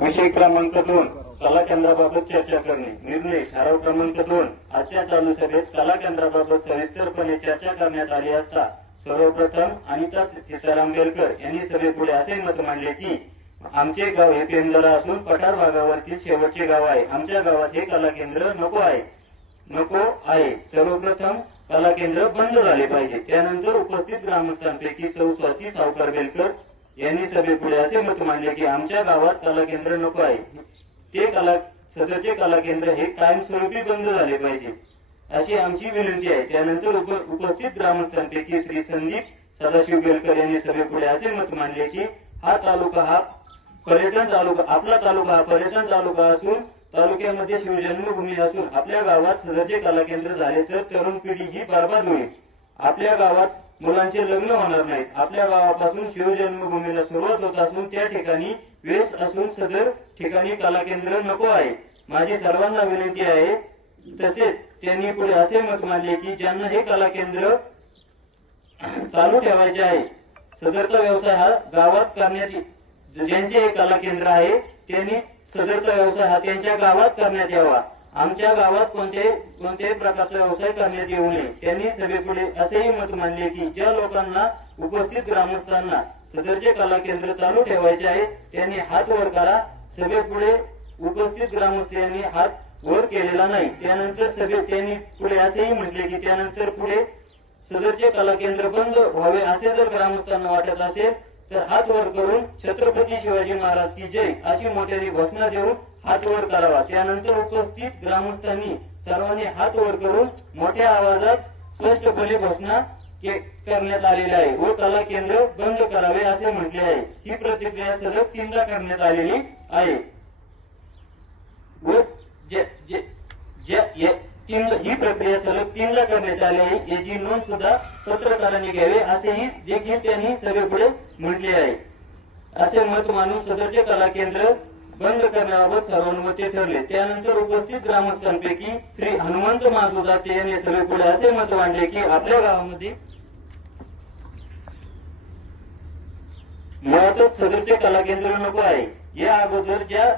विषय क्रमांक 2 कला केंद्राबाबत चर्चा करणे. निर्णय. ठराव क्रमांक 2 आजच्या चालू सभेत कला केंद्राबाबत सविस्तरपणे चर्चा करण्यात आली असता सर्वप्रथम अनिता सीताराम बेलकर यांनी सभेपुढे असे मत मांडले की आमचे गाव हे पेंदरा असून पठार भागावरतील शेवटचे गाव आहे. आमच्या गावात हे कला केंद्र नको आहे. सर्वप्रथम कला केंद्र बंद झाले पाहिजे. त्यानंतर उपस्थित ग्रामस्थांपैकी सौ स्वाती सावकार बेलकर यांनी सभेपुढे असे मत मांडले की आमच्या गावात कला केंद्र नको आहे. सदरचे कला केंद्र हे कायमस्वरूपी बंद झाले पाहिजे अशी आमची विनंती आहे. त्यानंतर उपस्थित ग्रामस्थांपैकी श्री संदीप सदाशिव बेलकर यांनी सभेपुढे असे मत मांडले की आपला तालुका हा पर्यटन तालुका असून तालुक्यामध्ये शिवजन्मभूमी असून आपल्या गावात सदरचे कला केंद्र झाले तर तरुण पिढी ही बर्बाद होईल. आपल्या गावात मुलांचे लग्न होणार नाहीत. आपल्या गावापासून शिवजन्मभूमीला सुरुवात होत असून त्या ठिकाणी वेस्ट असून सदर ठिकाणी कला केंद्र नको आहे. माझी सर्वांना विनंती आहे. तसेच त्यांनी पुढे असे मत मांडले की ज्यांना हे कला केंद्र चालू ठेवायचे आहे सदरचा व्यवसाय हा गावात ज्यांचे हे कला केंद्र आहे त्यांनी सदरचा व्यवसाय हा त्यांच्या गावात करण्यात यावा. आमच्या गावात कोणत्याही प्रकारचा व्यवसाय करण्यात येऊ नये. त्यांनी सभेपुढे असेही मत मांडले की ज्या लोकांना उपस्थित ग्रामस्थांना सदरचे कला केंद्र चालू ठेवायचे आहे त्यांनी हात वर करा. सभेपुढे उपस्थित ग्रामस्थांनी हात वर केलेला नाही. त्यानंतर त्यांनी पुढे असेही म्हटले की त्यानंतर पुढे सदरचे कला केंद्र बंद व्हावे असे जर ग्रामस्थांना वाटत असेल तर हात वर करून छत्रपती शिवाजी महाराज की जय अशी मोठ्याने घोषणा देऊन हात वर करावा. त्यानंतर उपस्थित ग्रामस्थांनी सर्वांनी हात वर करून मोठ्या आवाजात स्पष्टपणे घोषणा करण्यात आलेली आहे व कला केंद्र बंद करावे असे म्हटले आहे. ही प्रतिक्रिया सलग 3दा करण्यात आलेली आहे व ही प्रक्रिया सलग 3दा करण्यात आली आहे याची नोंद सुद्धा पत्रकारांनी घ्यावी असेही देखील त्यांनी सभेपुढे म्हटले आहे. असे मत मानून सदरचे कला केंद्र बंद करण्याबाबत सर्वानुमते ठरले. त्यानंतर उपस्थित ग्रामस्थांपैकी श्री हनुमंत माधव दाते यांनी सभेपुढे असे मत मांडले की आपल्या गावामध्ये मुळातच सदरचे कला केंद्र नको आहे. या अगोदर ज्या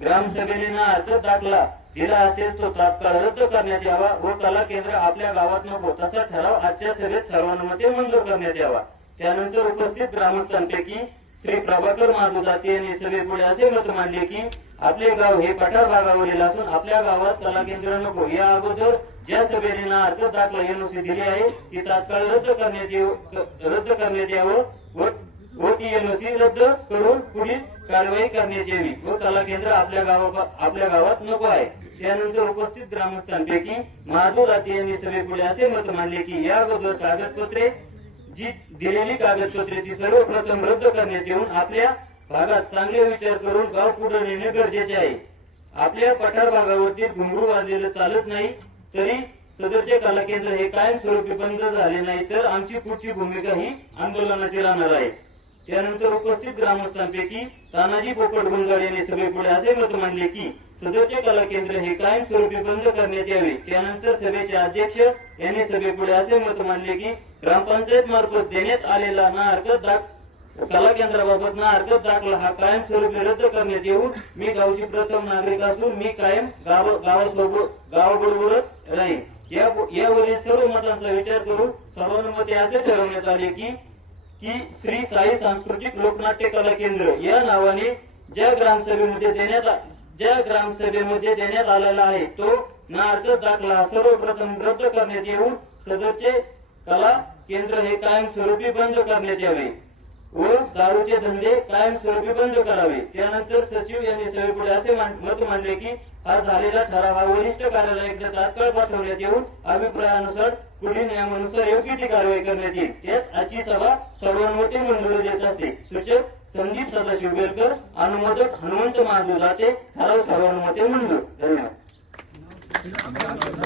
ग्रामसभेने ना अर्थ दाखला दिला असेल तो तात्काळ रद्द करण्यात यावा व कला केंद्र आपल्या गावात नको तसा ठराव आजच्या सभेत सर्वानुमते मंजूर करण्यात यावा. त्यानंतर उपस्थित ग्रामस्थांपैकी श्री प्रभाकर माधव दाते यांनी सभेपुढे असे मत मांडले की आपले गाव हे पठार भागावरील असून आपल्या गावात कला केंद्र नको. या अगोदर ज्या सभेने ना अर्थ दाखला एनओसी दिली आहे ती तात्काळ रद्द करण्यात यावं व ती एनओसी रद्द करून पुढील कारवाई करण्यात यावी व कला केंद्र आपल्या गावात नको आहे. त्यानंतर उपस्थित ग्रामस्थांपैकी माधव दाते यांनी सभेपुढे असे मत मांडले की या अगोदर कागदपत्रे जी दिलेली कागदपत्रे ती सर्वप्रथम रद्द करण्यात येऊन आपल्या भागात चांगले विचार करून गाव पुढे नेणे गरजेचे आहे. आपल्या पठार भागावरती घुंगरू वाजलेलं चालत नाही. तरी सदरचे कला केंद्र हे कायमस्वरूपी बंद झाले नाही तर आमची पुढची भूमिका ही आंदोलनाची राहणार आहे. त्यानंतर उपस्थित ग्रामस्थांपैकी तानाजी पोपट गुंजाळ यांनी सभेपुढे असे मत मांडले की सदरचे कला केंद्र हे कायमस्वरूपी बंद करण्यात यावे. त्यानंतर सभेचे अध्यक्ष यांनी सभेपुढे असे मत मांडले की ग्रामपंचायत मार्फत देण्यात आलेला कला केंद्राबाबत ना हरकत दाखला हा कायमस्वरूपी रद्द करण्यात येऊन मी गावची प्रथम नागरिक असून मी कायम गावाबरोबरच राहीन. यावरील सर्व मतांचा विचार करून सर्वानुमते असे ठरवण्यात आले की श्री साई सांस्कृतिक लोकनाट्य कला केंद्र या नावाने ज्या ग्रामसभेमध्ये देण्यात आलेला आहे तो ना हरकत दाखला सर्वप्रथम रद्द करण्यात येऊन सदरचे कला केंद्र हे कायमस्वरूपी बंद करण्यात यावे व दारूचे धंदे कायमस्वरूपी बंद करावे. त्यानंतर सचिव यांनी सभेपुढे असे मत मांडले की हा झालेला ठराव हा वरिष्ठ कार्यालयाकडे तात्काळ पाठवण्यात येऊन अभिप्रायानुसार पुढील नियमानुसार योग्य ती कारवाई करण्यात येईल. त्यास आजची सभा सर्वानुमते मंजुरी देत असते. सूचक संदीप सदाशिव बेलकर, अनुमोदक हनुमंत महादेव दाते. ठराव सर्वानुमते मंजूर. धन्यवाद.